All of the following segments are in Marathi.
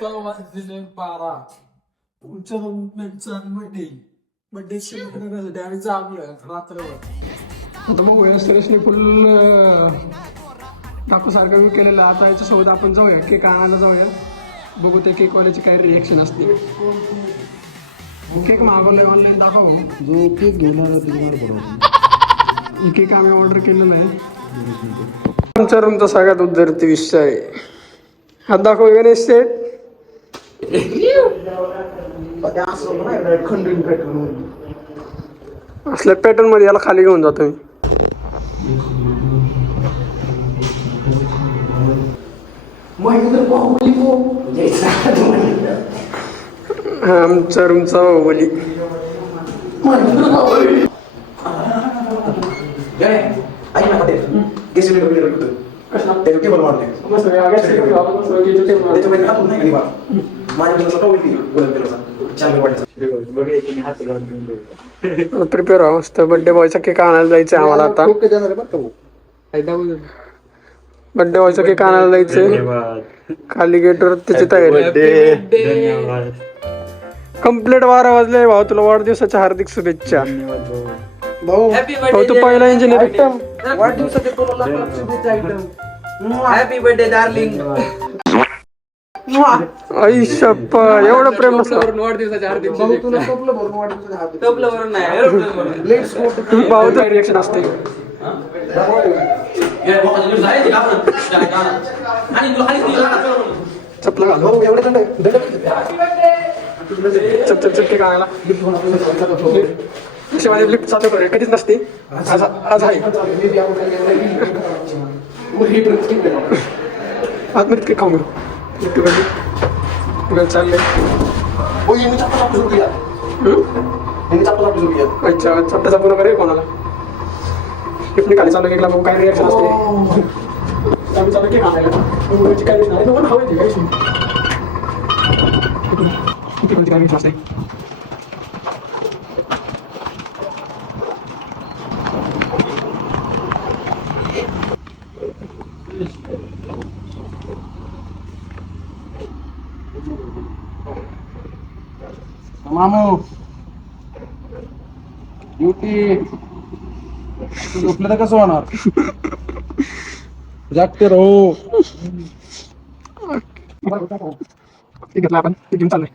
12 तुमच्या बर्थडे सेलिब्रेट आणि जाऊया रात्रभर. आता बघूया सुरेशने फुल दाखवसारखं केलेलं. आता याच्यासोबत आपण जाऊया केक आणायला जाऊया. बघू ते केकवाल्याची काय रिएक्शन असते. केक मागवलाय ऑनलाईन दाखव. जो केक घेणार केक आम्ही ऑर्डर केलेला आहे. आमच्या रूमचा सगळ्यात उद्धरती विषय आहे. हात दाखव गणेश सेट. असल्या पॅटर्न मध्ये याला खाली घेऊन जातो मी. आमच्या रूमचा बाहुबली. प्रिपेअर व्हा मस्त. बर्थडे बॉयचा केक आणायला जायचं आम्हाला आता. बर्थडे बॉयचा केक आणायला जायचंय. खाली गेटवर त्याची तयारी. कम्प्लीट 12 वाजले. भाऊ तुला वाढदिवसाच्या हार्दिक शुभेच्छा. भाऊ तू पहिला इंजिनियर. Happy birthday darling. आई शप्प एवढं प्रेम असतं. भाऊ तर रिएक्शन असते. चपला घाल. चपके घालायला लिफ्ट चालू करूया. कधीच नसते. आज आहे आतमध्ये केक खाऊन घेऊ. चाललंय. अच्छा चपट्याचा पुन्हा करे कोणाला टिपणी खाली चालू केला. मग काय रिॲक्शन असते. आम्ही चालू केक आणायला काय रिॲक्शन हवं ते काय रिॲक्शन असते. मामू ड्युटी झोपलं तर कसं होणार. जागते राहू. घेतला आपण ते घेऊन चाललंय.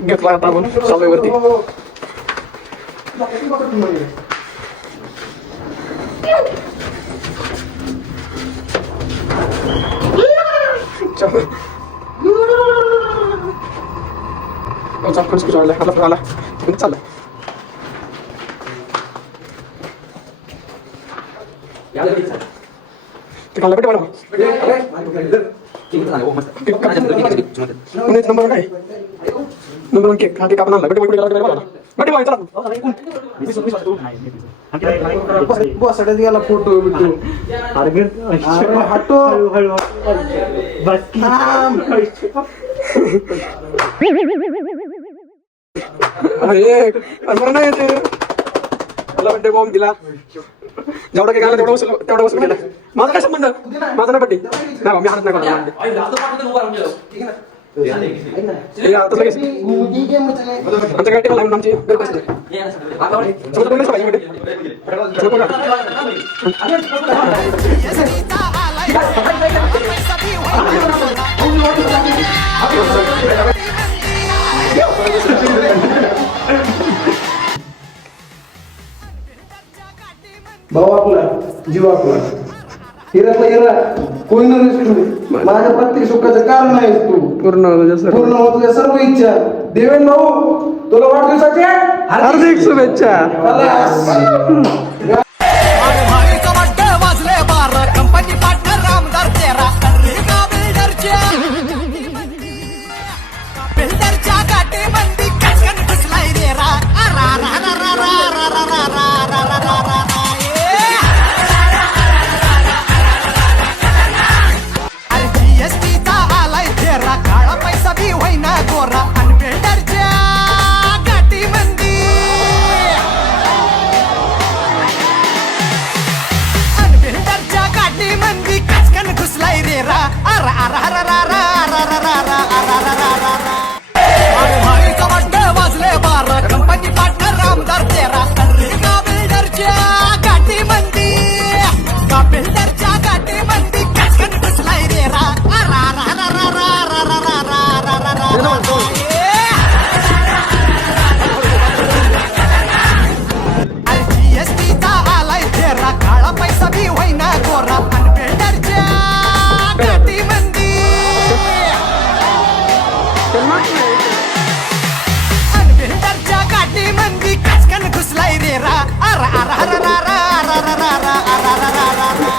घेतला आता आपण चाललोय वरती. चाललाय नंबर काय नंबर केक. हा केक आपण आणला. गेला फोटो बिटो. मला बड्डे बॉम्ब दिला. जेवढा केक आला तेवढा वसूल केला. माझा काय संबंध. माझा ना बड्डे नाही. मी हात नाही करणार. आमच्या काय टेबल आमची भाऊ आपला जीव आपला हिरातला हिरा कोणी नसतो. माझ्या प्रत्येक सुखाचं कारण आहेस तू. पूर्ण हो तुझ्या सर्व इच्छा. देवेन भाऊ तुला वाढदिवसाच्या हार्दिक शुभेच्छा. काळा पैसा बी होईना गोरा आणि बिल्डरच्या गाठी वाजले 12 कंपनी पार्टनर आमदार 13 का बिल्डरच्या गाठी मंदी का बिल्डरच्या गाठी मंदी कचकन घुसलाय रे रा रा रा रा रा रा रा रा रा रा रा रा जीएसटीचा आलाय तेरा काळा पैसा बी होईना गोरा आणि बिल्डरच्या गाठी मंदी बिल्डरच्या गाठी मंदी कचकन घुसलाय रे रा रा रा रा रा रा रा रा रा रा रा रा रा रा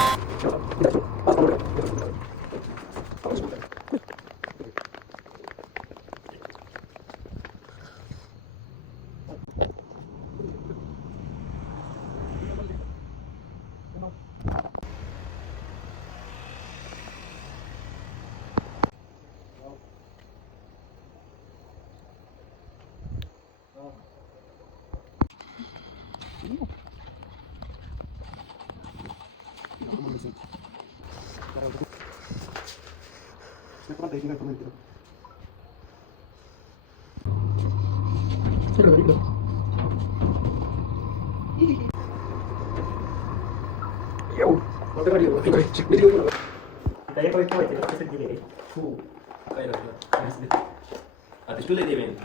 Adesso tu le devi.